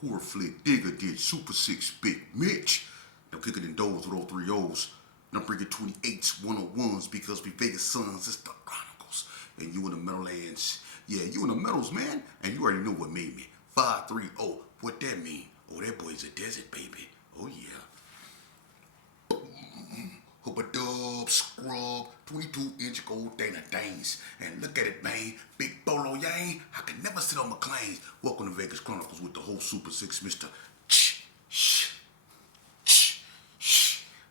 Horror Flick, Digger did Super 6, Big Mitch. I'm kicking in doors with all three O's. And I'm bringing 28s, 101s because we Vegas sons, it's the Chronicles. And you in the Meadowlands. Yeah, you in the Meadows, man. And you already know what made me. 530. What that mean? Oh, that boy's a desert baby. Oh, yeah. Hoop a dub, scrub, 22-inch gold Dana Danes. And look at it, man. Big Bolo Yang. I can never sit on my claims. Welcome to Vegas Chronicles with the whole Super 6, Mr.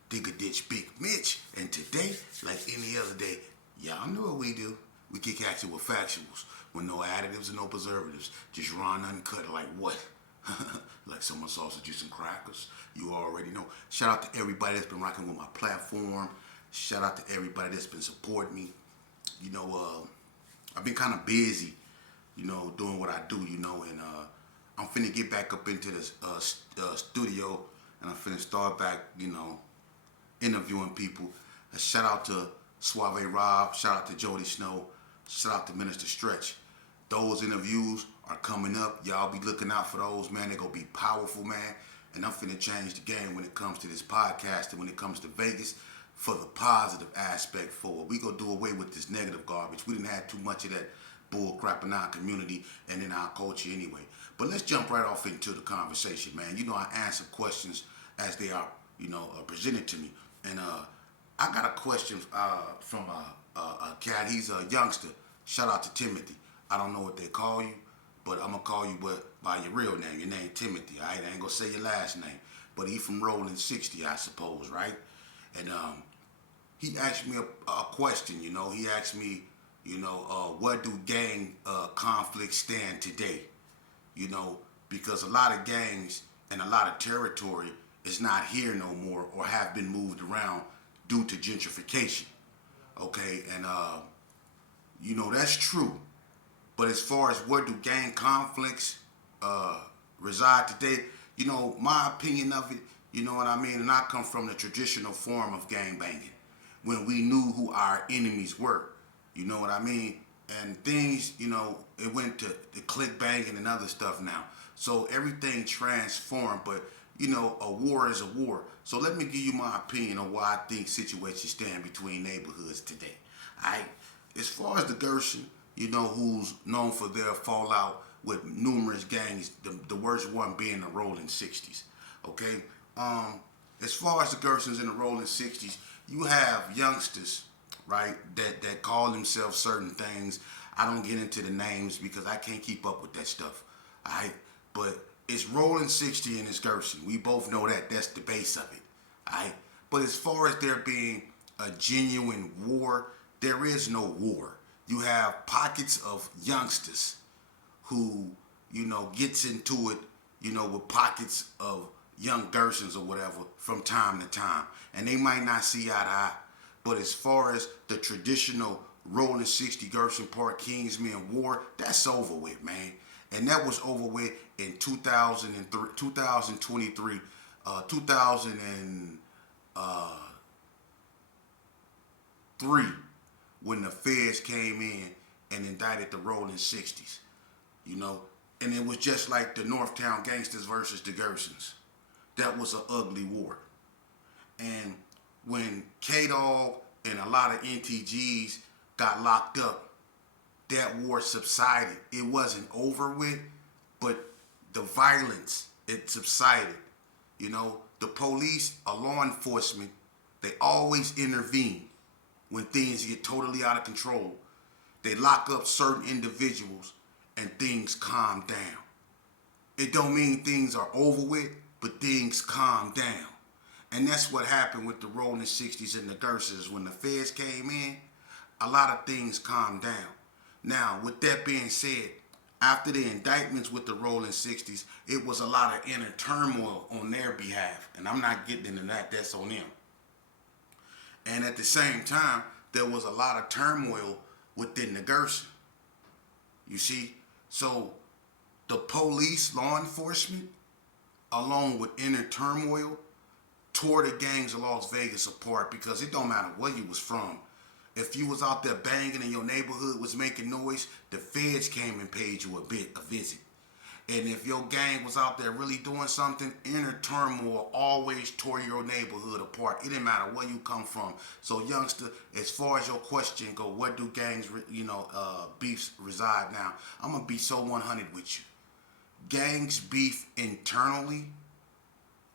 Digger Ditch Big Mitch. And today, like any other day, y'all know what we do. We kick action with factuals, with no additives and no preservatives. Just raw and uncut like what? Like some sausages and crackers. You already know. Shout out to everybody that's been rocking with my platform. Shout out to everybody that's been supporting me. You know, I've been kind of busy, you know, doing what I do, you know, and I'm finna get back up into this studio, and I'm finna start back, you know, interviewing people. Shout out to Suave Rob. Shout out to Jody Snow. Shout out to Minister Stretch. Those interviews are coming up. Y'all be looking out for those, man. They're going to be powerful, man. And I'm finna change the game when it comes to this podcast and when it comes to Vegas for the positive aspect forward. We going to do away with this negative garbage. We didn't have too much of that bull crap in our community and in our culture anyway. But let's jump right off into the conversation, man. You know, I answer questions as they are, you know, presented to me. And I got a question from a cat. He's a youngster. Shout out to Timothy. I don't know what they call you, but I'm going to call you by your real name. Your name Timothy, all right? I ain't going to say your last name. But he from Rolling 60, I suppose, right? And he asked me a question, you know. He asked me, you know, where do gang conflicts stand today? You know, because a lot of gangs and a lot of territory is not here no more or have been moved around due to gentrification. Okay, and you know, that's true. But as far as where do gang conflicts reside today, you know, my opinion of it, you know what I mean? And I come from the traditional form of gang banging when we knew who our enemies were. You know what I mean? And things, you know, it went to the click banging and other stuff now. So everything transformed, but you know, a war is a war. So let me give you my opinion on why I think situations stand between neighborhoods today. Alright? As far as the Gershon, you know, who's known for their fallout with numerous gangs, the worst one being the Rolling 60s. Okay? As far as the Gershons in the Rolling 60s, you have youngsters, right, that call themselves certain things. I don't get into the names because I can't keep up with that stuff. Alright? But it's Rolling 60 and it's Gershon. We both know that. That's the base of it. Alright? But as far as there being a genuine war, there is no war. You have pockets of youngsters who, you know, gets into it, you know, with pockets of young Gershons or whatever from time to time. And they might not see eye to eye. But as far as the traditional Rolling 60 Gershon Park Kingsmen war, that's over with, man. And that was over with in 2003, 2023, 2003, when the feds came in and indicted the Rolling 60s, you know. And it was just like the Northtown Gangsters versus the Gershons. That was an ugly war. And when K-Dog and a lot of NTGs got locked up, that war subsided. It wasn't over with, but the violence, it subsided. You know, the police or law enforcement, they always intervene when things get totally out of control. They lock up certain individuals and things calm down. It don't mean things are over with, but things calm down. And that's what happened with the Rolling 60s and the Gershons. When the feds came in, a lot of things calmed down. Now, with that being said, after the indictments with the Rolling 60s, it was a lot of inner turmoil on their behalf. And I'm not getting into that, that's on them. And at the same time, there was a lot of turmoil within the Gershon. You see? So, the police, law enforcement, along with inner turmoil, tore the gangs of Las Vegas apart because it don't matter where you was from. If you was out there banging and your neighborhood was making noise, the feds came and paid you a visit. And if your gang was out there really doing something, inner turmoil always tore your neighborhood apart. It didn't matter where you come from. So, youngster, as far as your question go, where do gangs, beefs reside now? I'm gonna be so 100 with you. Gangs beef internally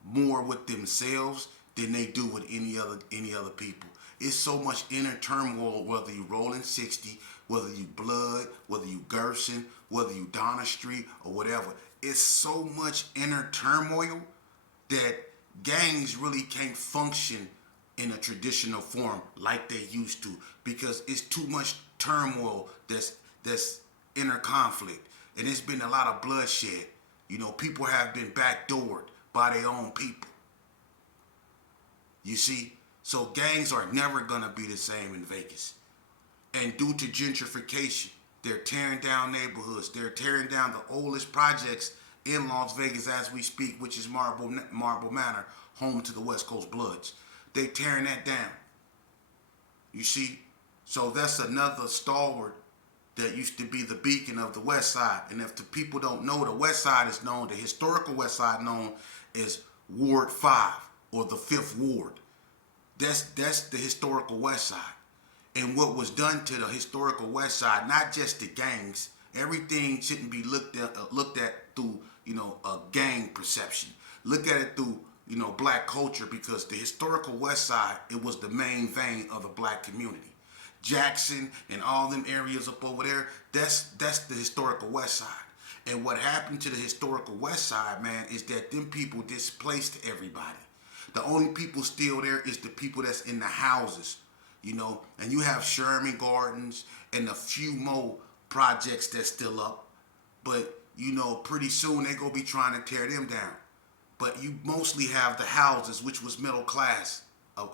more with themselves than they do with any other people. It's so much inner turmoil, whether you rolling 60, whether you Blood, whether you Gerson, whether you Donna Street or whatever. It's so much inner turmoil that gangs really can't function in a traditional form like they used to, because it's too much turmoil that's inner conflict, and it's been a lot of bloodshed. People have been backdoored by their own people. You see, so gangs are never gonna be the same in Vegas. And due to gentrification, they're tearing down neighborhoods. They're tearing down the oldest projects in Las Vegas as we speak, which is Marble Manor, home to the West Coast Bloods. They tearing that down. You see, so that's another stalwart that used to be the beacon of the West Side. And if the people don't know, the West Side is known, the historical West Side known as Ward 5 or the 5th Ward. That's the historical West Side. And what was done to the historical West Side, not just the gangs, everything shouldn't be looked at through, a gang perception. Look at it through, black culture, because the historical West Side, it was the main vein of the black community. Jackson and all them areas up over there, that's the historical West Side. And what happened to the historical West Side, man, is that them people displaced everybody. The only people still there is the people that's in the houses, and you have Sherman Gardens and a few more projects that's still up. But, pretty soon they're going to be trying to tear them down. But you mostly have the houses, which was middle class of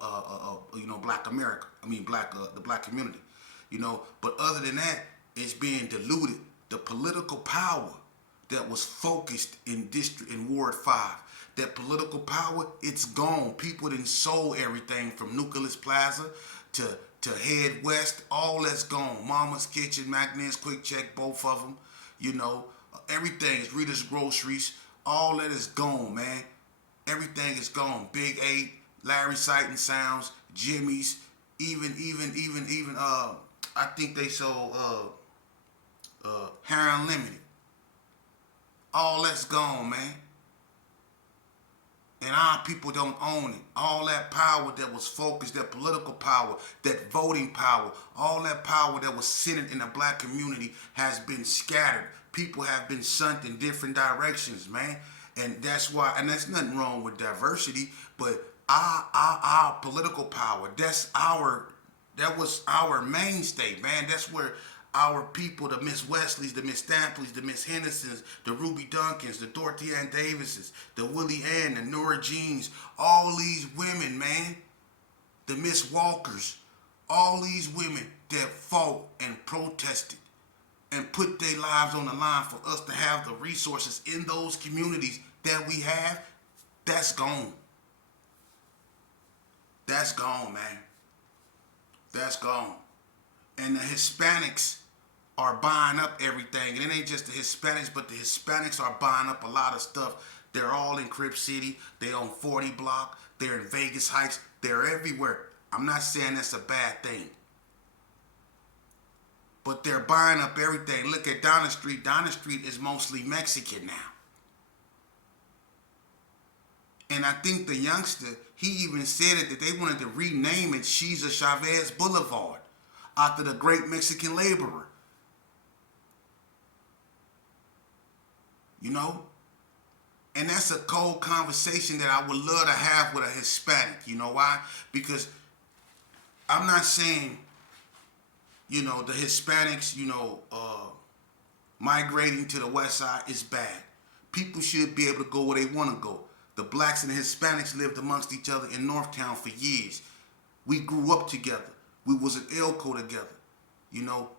black America. The black community. But other than that, it's being diluted. The political power that was focused in Ward 5, that political power, it's gone. People done sold everything from Nucleus Plaza to head west. All that's gone. Mama's Kitchen, Magnus Quick Check, both of them. Everything is Rita's Groceries. All that is gone, man. Everything is gone. Big 8, Larry Sight and Sounds, Jimmy's, even I think they sold Hair Unlimited. All that's gone, man. And our people don't own it. All that power that was focused, that political power, that voting power, all that power that was centered in the black community has been scattered. People have been sent in different directions, man. And that's why, and there's nothing wrong with diversity, but our political power, that was our mainstay, man. That's where our people, the Miss Wesleys, the Miss Stampleys, the Miss Hendersons, the Ruby Duncans, the Dorothy Ann Davises, the Willie Ann, the Nora Jeans, all these women, man, the Miss Walkers, all these women that fought and protested and put their lives on the line for us to have the resources in those communities that we have, that's gone. That's gone, man. That's gone. And the Hispanics are buying up everything. And it ain't just the Hispanics, but the Hispanics are buying up a lot of stuff. They're all in Crip City. They on 40 Block. They're in Vegas Heights. They're everywhere. I'm not saying that's a bad thing. But they're buying up everything. Look at Donna Street. Donna Street is mostly Mexican now. And I think the youngster, he even said it, that they wanted to rename it Cesar Chavez Boulevard after the great Mexican laborer. And that's a cold conversation that I would love to have with a Hispanic. You know why? Because I'm not saying, the Hispanics, migrating to the West Side is bad. People should be able to go where they want to go. The blacks and the Hispanics lived amongst each other in Northtown for years. We grew up together. We was in Elko together.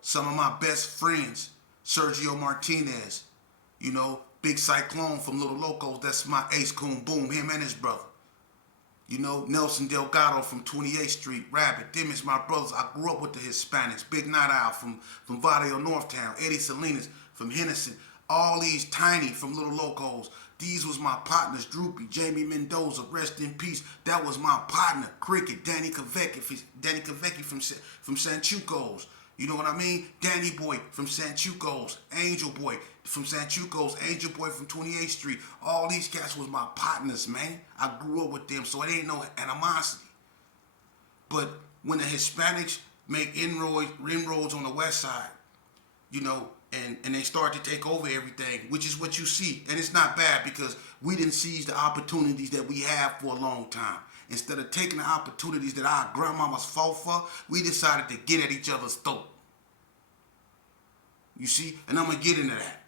Some of my best friends, Sergio Martinez, Big Cyclone from Little Locos, that's my Ace Coon Boom, him and his brother. Nelson Delgado from 28th Street, Rabbit, them is my brothers. I grew up with the Hispanics. Big Night Owl from Barrio Northtown, Eddie Salinas from Henderson. All these tiny from Little Locos. These was my partners, Droopy, Jamie Mendoza, rest in peace. That was my partner, Cricket, Danny Kavecki from Sanchucos. You know what I mean? Danny Boy from Sanchucos, Angel Boy from Sanchucos, Angel Boy from 28th Street. All these cats was my partners, man. I grew up with them, so it ain't no animosity. But when the Hispanics make inroads on the west side, you know, and they start to take over everything, which is what you see. And it's not bad because we didn't seize the opportunities that we have for a long time. Instead of taking the opportunities that our grandmamas fought for, we decided to get at each other's throat. You see? And I'm going to get into that.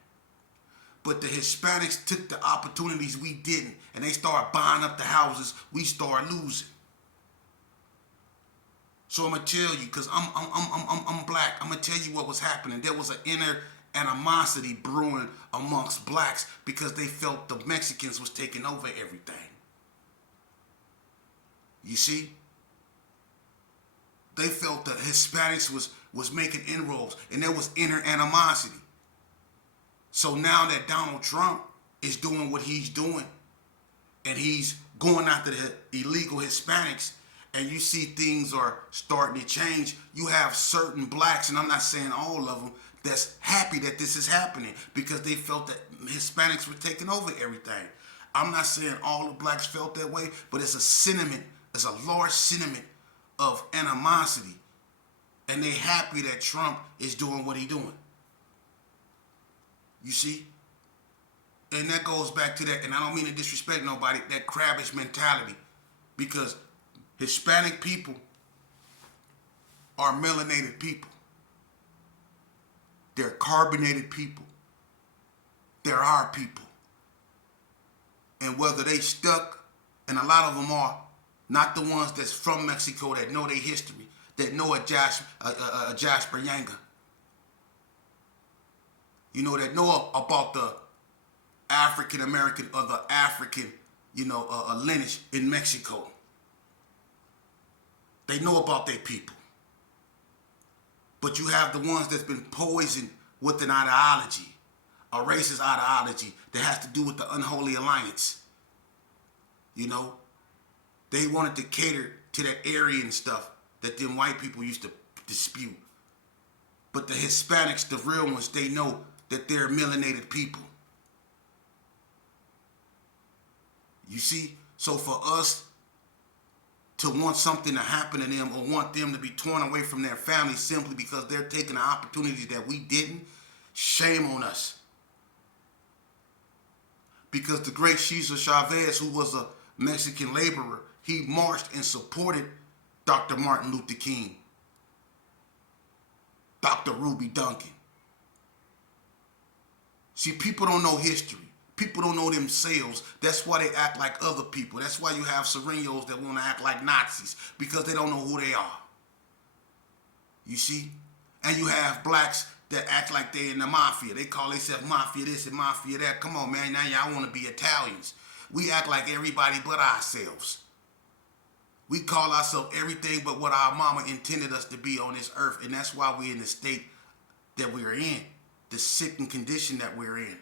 But the Hispanics took the opportunities we didn't, and they started buying up the houses we started losing. So I'm going to tell you, because I'm black, I'm going to tell you what was happening. There was an inner animosity brewing amongst blacks because they felt the Mexicans was taking over everything. You see? They felt the Hispanics was making inroads, and there was inner animosity. So now that Donald Trump is doing what he's doing, and he's going after the illegal Hispanics, and you see things are starting to change, you have certain blacks, and I'm not saying all of them, that's happy that this is happening because they felt that Hispanics were taking over everything. I'm not saying all the blacks felt that way, but it's a sentiment, it's a large sentiment of animosity. And they happy that Trump is doing what he's doing. You see? And that goes back to that, and I don't mean to disrespect nobody, that crabbish mentality. Because Hispanic people are melanated people. They're carbonated people. They're our people. And whether they stuck, and a lot of them are, not the ones that's from Mexico that know their history, that know a Jasper Yanga. You know, that know about the African American or the African, lineage in Mexico. They know about their people. But you have the ones that's been poisoned with an ideology, a racist ideology that has to do with the unholy alliance. You know, they wanted to cater to that Aryan stuff that them white people used to dispute. But the Hispanics, the real ones, they know that they're melanated people. You see? So for us to want something to happen to them or want them to be torn away from their family simply because they're taking the opportunities that we didn't, shame on us. Because the great Cesar Chavez, who was a Mexican laborer, he marched and supported Dr. Martin Luther King, Dr. Ruby Duncan. See, people don't know history. People don't know themselves. That's why they act like other people. That's why you have Serenos that want to act like Nazis, because they don't know who they are. You see? And you have blacks that act like they in the mafia. They call themselves mafia this and mafia that. Come on, man. Now y'all want to be Italians. We act like everybody but ourselves. We call ourselves everything but what our mama intended us to be on this earth. And that's why we're in the state that we're in. The sickened condition that we're in.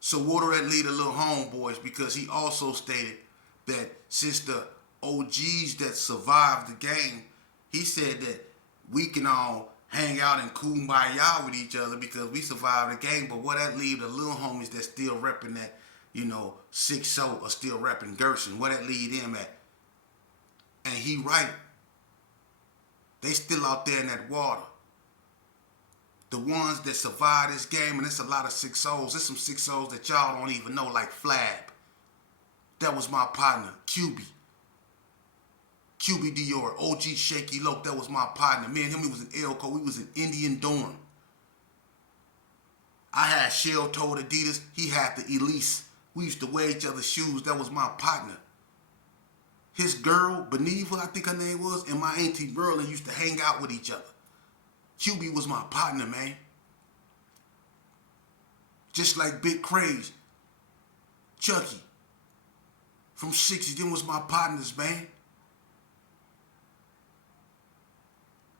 So what do that lead to little homeboys? Because he also stated that since the OGs that survived the game, he said that we can all hang out and kumbaya with each other because we survived the game. But what that leave the little homies that still repping that, 6-0 or still repping Gerson, what that lead them at? And he right. They still out there in that water. The ones that survive this game, and it's a lot of 6-0s. There's some 6-0s that y'all don't even know, like Flab. That was my partner, QB Dior, OG Shaky Loke, that was my partner. Me and him, we was in Elko, we was in Indian Dorm. I had shell-toed Adidas, he had the Elise. We used to wear each other's shoes, that was my partner. His girl, Beneva, I think her name was, and my auntie Berlin used to hang out with each other. QB was my partner, man. Just like Big Craze, Chucky, from 60s, them was my partners, man.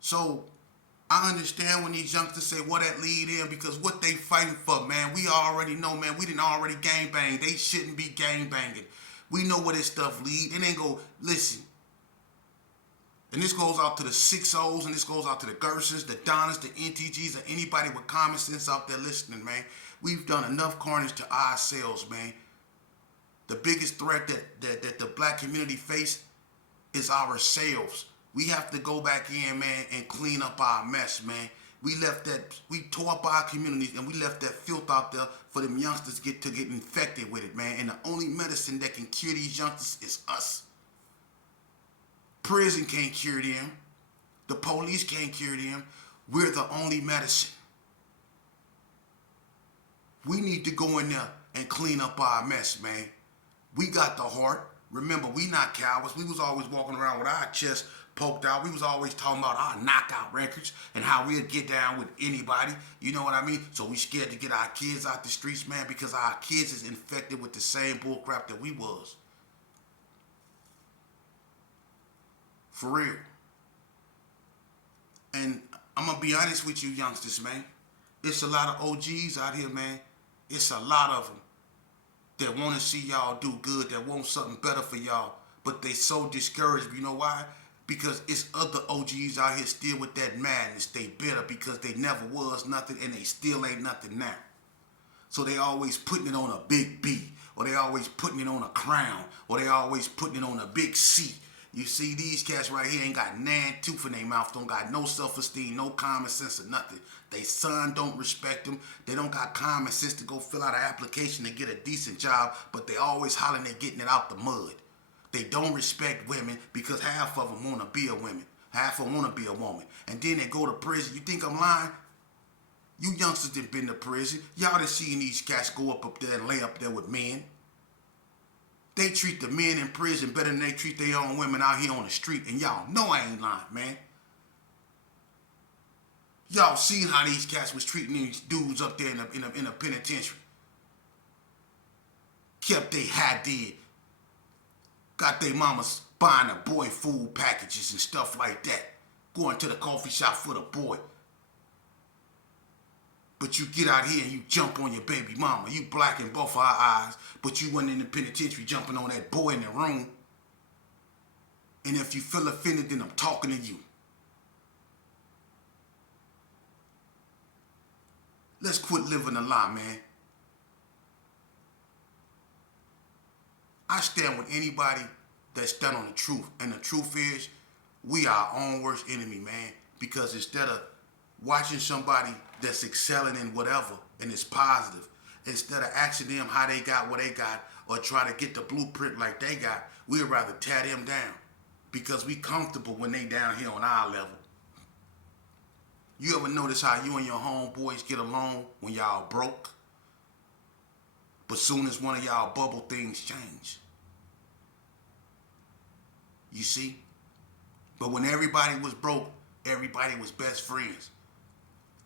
So, I understand when these youngsters say what that lead in because what they fighting for, man, we already know, man. We didn't already gang bang. They shouldn't be gang banging. We know where this stuff lead. It ain't go, listen. And this goes out to the 6-0s and this goes out to the Gersons, the Donnas, the NTGs, or anybody with common sense out there listening, man. We've done enough carnage to ourselves, man. The biggest threat that the black community face is ourselves. We have to go back in, man, and clean up our mess, man. We tore up our communities and we left that filth out there for them youngsters to get infected with it, man. And the only medicine that can cure these youngsters is us. Prison can't cure them. The police can't cure them. We're the only medicine. We need to go in there and clean up our mess, man. We got the heart. Remember, we not cowards. We was always walking around with our chest poked out. We was always talking about our knockout records and how we'd get down with anybody. You know what I mean? So we scared to get our kids out the streets, man, because our kids is infected with the same bullcrap that we was. For real. And I'm going to be honest with you youngsters, man. It's a lot of OGs out here, man. It's a lot of them that want to see y'all do good, that want something better for y'all. But they so discouraged. You know why? Because it's other OGs out here still with that madness. They bitter because they never was nothing and they still ain't nothing now. So they always putting it on a big B, or they always putting it on a crown, or they always putting it on a big C. You see, these cats right here ain't got nan tooth in their mouth, don't got no self-esteem, no common sense or nothing. They son don't respect them. They don't got common sense to go fill out an application to get a decent job, but they always hollering they're getting it out the mud. They don't respect women because half of them want to be a woman. Half of them want to be a woman. And then they go to prison. You think I'm lying? You youngsters done been to prison. Y'all done seen these cats go up there and lay up there with men. They treat the men in prison better than they treat their own women out here on the street. And y'all know I ain't lying, man. Y'all seen how these cats was treating these dudes up there in a penitentiary. Kept they hat did. Got their mamas buying the boy food packages and stuff like that. Going to the coffee shop for the boy. But you get out here and you jump on your baby mama. You black in both our eyes, but you went in the penitentiary jumping on that boy in the room. And if you feel offended, then I'm talking to you. Let's quit living a lie, man. I stand with anybody that stand on the truth. And the truth is, we are our own worst enemy, man. Because instead of watching somebody that's excelling in whatever and it's positive, instead of asking them how they got what they got or try to get the blueprint like they got, we'd rather tear them down because we comfortable when they down here on our level. You ever notice how you and your homeboys get along when y'all broke? But soon as one of y'all bubble, things change. You see? But when everybody was broke, everybody was best friends.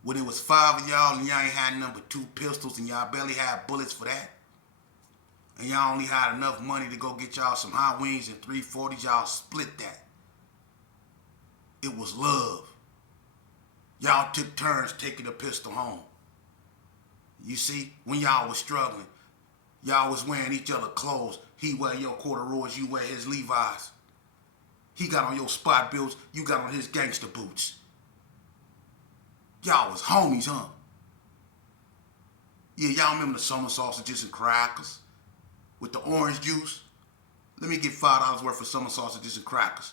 When it was 5 of y'all and y'all ain't had nothing but 2 pistols and y'all barely had bullets for that, and y'all only had enough money to go get y'all some hot wings and 340s, y'all split that. It was love. Y'all took turns taking a pistol home. You see, when y'all was struggling, y'all was wearing each other clothes. He wear your corduroys, you wear his Levi's. He got on your spot bills, you got on his gangster boots. Y'all was homies, huh? Yeah, y'all remember the summer sausages and crackers with the orange juice? Let me get $5 worth of summer sausages and crackers.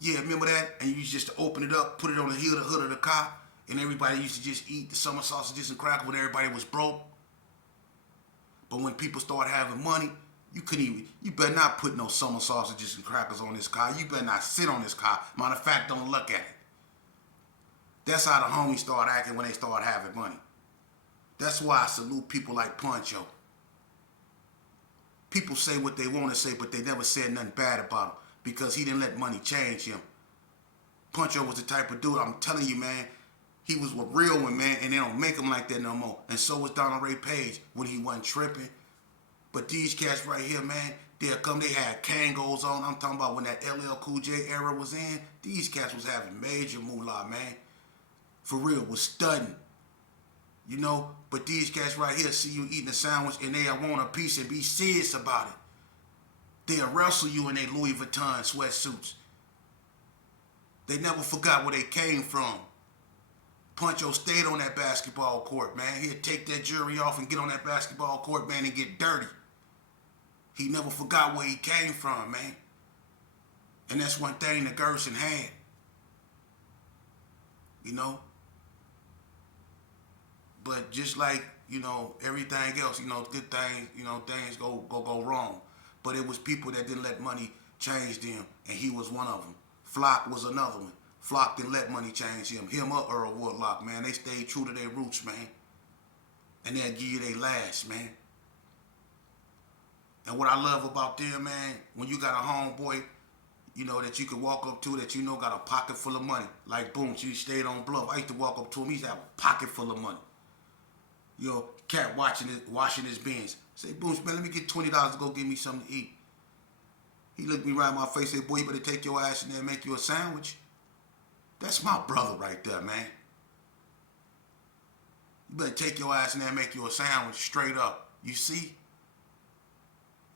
Yeah, remember that? And you used just to open it up, put it on the hood of the car, and everybody used to just eat the summer sausages and crackers when everybody was broke. But when people started having money, you better not put no summer sausages and crackers on this car. You better not sit on this car. Matter of fact, don't look at it. That's how the homies start acting when they start having money. That's why I salute people like Poncho. People say what they want to say, but they never said nothing bad about him because he didn't let money change him. Poncho was the type of dude, I'm telling you, man, he was a real one, man, and they don't make him like that no more. And so was Donald Ray Page when he wasn't tripping. But these cats right here, man, they'll come, they had Kangos on. I'm talking about when that LL Cool J era was in. These cats was having major moolah, man. For real, was studying. You know, but these cats right here see you eating a sandwich and they want a piece and be serious about it. They'll wrestle you in their Louis Vuitton sweatsuits. They never forgot where they came from. Puncho stayed on that basketball court, man. He'd take that jewelry off and get on that basketball court, man, and get dirty. He never forgot where he came from, man. And that's one thing that Gerson had. You know? But just like, you know, everything else, you know, good things, you know, things go wrong. But it was people that didn't let money change them, and he was one of them. Flock was another one. Flock didn't let money change him. Him or Earl Woodlock, man. They stayed true to their roots, man. And they'll give you their last, man. And what I love about them, man, when you got a homeboy, you know, that you can walk up to that you know got a pocket full of money. Like Boom, she stayed on Bluff. I used to walk up to him, he used to have a pocket full of money. You know, cat washing his bins. Say, Boom, man, let me get $20 to go get me something to eat. He looked me right in my face and said, boy, you better take your ass in there and make you a sandwich. That's my brother right there, man. You better take your ass in there and make you a sandwich straight up. You see?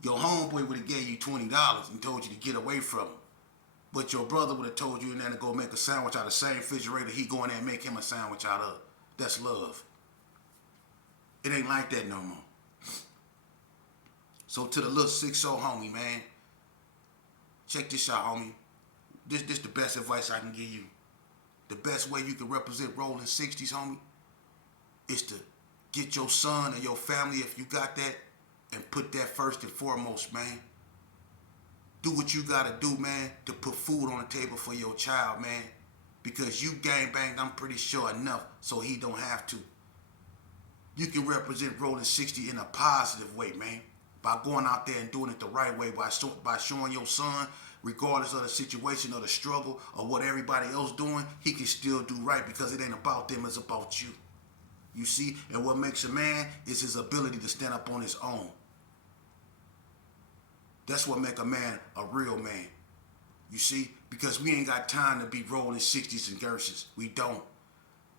Your homeboy would have gave you $20 and told you to get away from him. But your brother would have told you in there to go make a sandwich out of the same refrigerator he go in there and make him a sandwich out of. That's love. It ain't like that no more. So to the little 6-0 homie, man, check this out, homie. This the best advice I can give you. The best way you can represent rolling 60s, homie, is to get your son or your family, if you got that, and put that first and foremost, man. Do what you gotta do, man, to put food on the table for your child, man. Because you gangbanged, I'm pretty sure, enough so he don't have to. You can represent rolling 60 in a positive way, man. By going out there and doing it the right way, by showing your son, regardless of the situation or the struggle or what everybody else doing, he can still do right because it ain't about them, it's about you. You see? And what makes a man is his ability to stand up on his own. That's what make a man a real man. You see? Because we ain't got time to be rolling 60s and Gersons. We don't.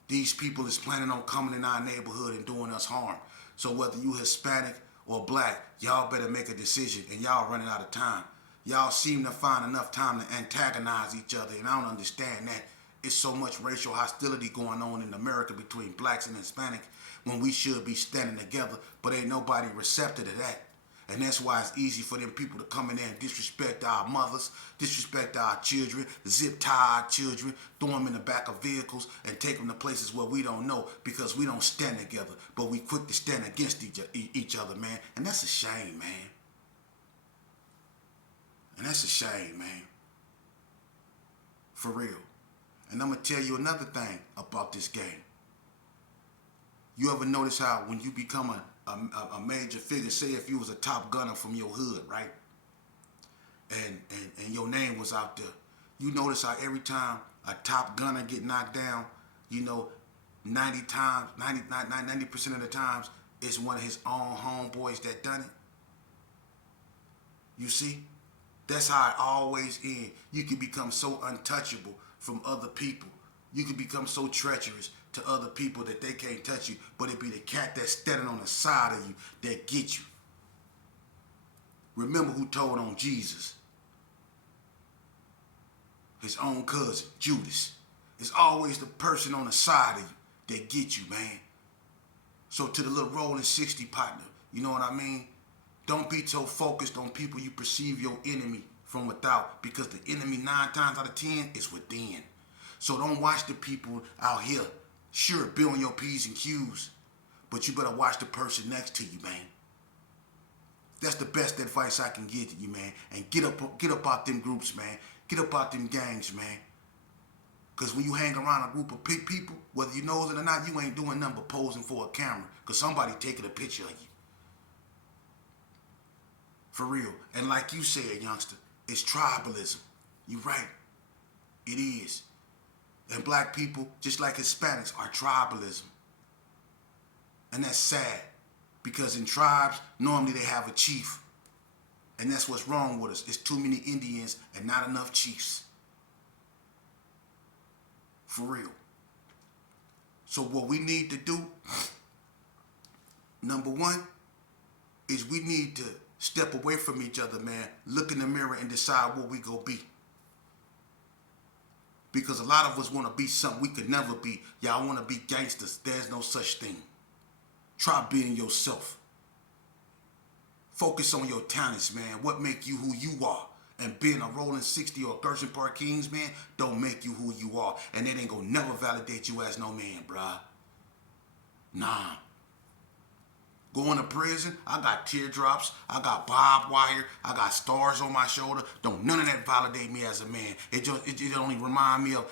These people is planning on coming in our neighborhood and doing us harm. So whether you Hispanic or black, y'all better make a decision, and y'all running out of time. Y'all seem to find enough time to antagonize each other, and I don't understand that. It's so much racial hostility going on in America between blacks and Hispanic when we should be standing together, but ain't nobody receptive to that. And that's why it's easy for them people to come in there and disrespect our mothers, disrespect our children, zip tie our children, throw them in the back of vehicles, and take them to places where we don't know because we don't stand together. But we quick to stand against each other, man. And that's a shame, man. And that's a shame, man. For real. And I'm going to tell you another thing about this game. You ever notice how when you become a major figure, say if you was a top gunner from your hood, right? And your name was out there. You notice how every time a top gunner get knocked down, you know, 90% of the times, it's one of his own homeboys that done it. You see? That's how it always ends. You can become so untouchable from other people. You can become so treacherous to other people that they can't touch you, but it be the cat that's standing on the side of you that get you. Remember who told on Jesus. His own cousin, Judas. It's always the person on the side of you that get you, man. So to the little rolling 60 partner, you know what I mean? Don't be so focused on people you perceive your enemy from without, because the enemy 9 times out of 10 is within. So don't watch the people out here. Sure, be on your P's and Q's, but you better watch the person next to you, man. That's the best advice I can give to you, man. And get up out them groups, man. Get up out them gangs, man. Because when you hang around a group of people, whether you know it or not, you ain't doing nothing but posing for a camera, because somebody taking a picture of you. For real. And like you said, youngster, it's tribalism. You're right. It is. And black people, just like Hispanics, are tribalism. And that's sad. Because in tribes, normally they have a chief. And that's what's wrong with us. It's too many Indians and not enough chiefs. For real. So what we need to do, number one, is we need to step away from each other, man. Look in the mirror and decide what we gonna be. Because a lot of us want to be something we could never be. Y'all want to be gangsters. There's no such thing. Try being yourself. Focus on your talents, man. What make you who you are? And being a Rolling 60 or Gershon Park Kings, man, don't make you who you are. And it ain't gonna never validate you as no man, bruh. Nah. Going to prison, I got teardrops, I got barbed wire, I got stars on my shoulder. Don't none of that validate me as a man. It only remind me of,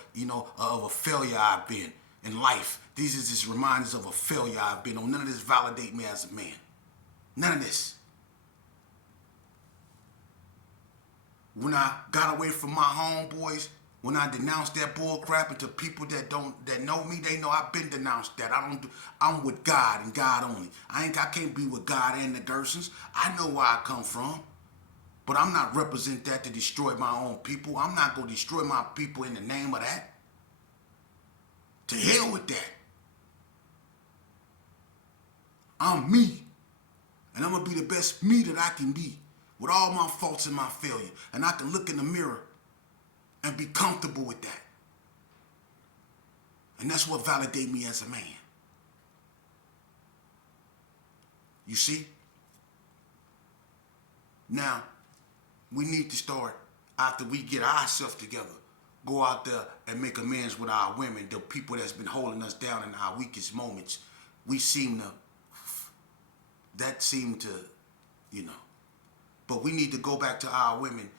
of a failure I've been in life. These is just reminders of a failure I've been on. None of this validate me as a man. None of this. When I got away from my homeboys, when I denounced that bull crap, and to people that know me, they know I've been denounced that. I'm with God and God only. I can't be with God and the Gershons. I know where I come from. But I'm not represent that to destroy my own people. I'm not gonna destroy my people in the name of that. To hell with that. I'm me. And I'm gonna be the best me that I can be. With all my faults and my failure. And I can look in the mirror and be comfortable with that. And that's what validates me as a man. You see? Now, we need to start, after we get ourselves together, go out there and make amends with our women, the people that's been holding us down in our weakest moments. That seemed to, But we need to go back to our women